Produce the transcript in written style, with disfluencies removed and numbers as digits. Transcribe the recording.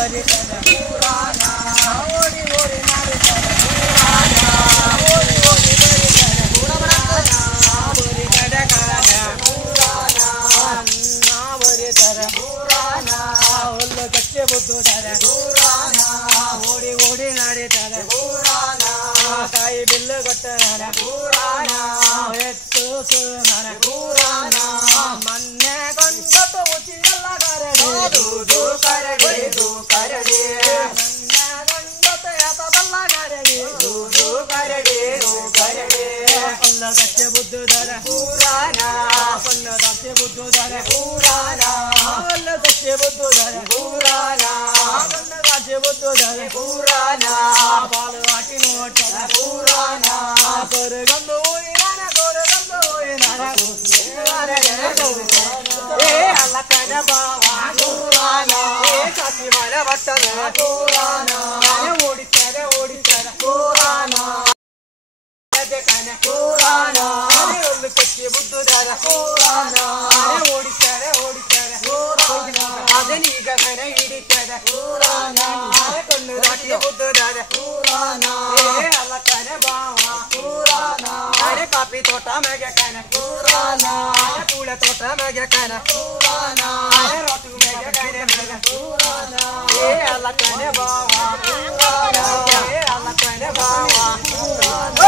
ಬರಿತದ ಪುರಾಣ ಓಡಿ ಓಡಿ ನಾಡಿತದ ಪುರಾಣ ಓಡಿ ಓಡಿ ಬರಿತದ ಪುರಾಣ ಬರಿತದ ಕಾರಣ ಪುರಾಣ ಅನ್ನ ಬರಿತದ ಪುರಾಣ ಹುಲ್ಲು ಕಚ್ಚೆ ಬುದ್ಧುದರ ಪುರಾಣ ಓಡಿ ಓಡಿ ನಾಡಿತದ ಪುರಾಣ ತಾಯಿ ಬಿಲ್ಲು ಕೊಟ್ಟನ ಪುರಾಣ ಎತ್ತು ಸುನನ ಪುರಾಣ ಮೊನ್ನೆ ಕೊಂಡತು ಉಚಿಯಲ್ಲ ಕರಡಿ ಕರಡಿ ಕರಡಿ ಮೊನ್ನೆ ಕೊಂಡತು ಎತ್ತದಲ್ಲ ಕರಡಿ ಕರಡಿ ಕರಡಿ ಅಲ್ಲ ಕಚ್ಚೆ ಬುದ್ಧುದರ ಪುರಾಣ ಪಲ್ಲ ಕಚ್ಚೆ ಬುದ್ಧುದರ ಪುರಾಣ ಅಲ್ಲ ಕಚ್ಚೆ ಬುದ್ಧುದರ ಪುರಾಣ ಪಲ್ಲ ಕಚ್ಚೆ ಬುದ್ಧುದರ ಪುರಾಣ ಬಾಲು ಹಾಕಿ ನೋಟದ ಪುರಾಣ ಕೊರಗಂದು ಹೋಯಿನ ಕೊರಗಂದು ಹೋಯಿನ ಅಲ್ಲ ಕನ ಬಾವ ಪುರಾಣ ಕಾಸಿ ಮರ ಬಟ್ಟದ ಪುರಾಣ ಓಡಿತಾರೆ ಓಡಿತಾರೆ ಪುರಾಣ ಕನ ಪುರಾಣ ಒಳ್ಳು ಕಚ್ಚಿ ಬುದ್ಧುದಾರ ಪುರಾಣ ಓಡಿತಾರೆ ಓಡಿತಾರೆ ಅದನೀಗ ಕನ ಹಿಡಿತಾರೆ ಪುರಾಣ ಕೊಂಡು ರಾಟಿ ಬುದ್ಧುದಾರ ಪುರಾಣ ಅಲ್ಲ ಕನ ಬಾವ ಪುರಾಣ ಕಾಫಿ ತೋಟ ಮಗೆ ಕನ ಪುರಾಣ ಕೂಳ ತೋಟ ಮಗೆ ಕನ ಪುರಾಣ ರೊಟ್ಟು ಮಗೆ ಕನ ಮಗೆ ಪುರಾಣ ಅಲ್ಲ ಕನ ಬಾವ ಪುರಾಣ ಅಲ್ಲ ಕನ ಬಾವ ಪುರಾಣ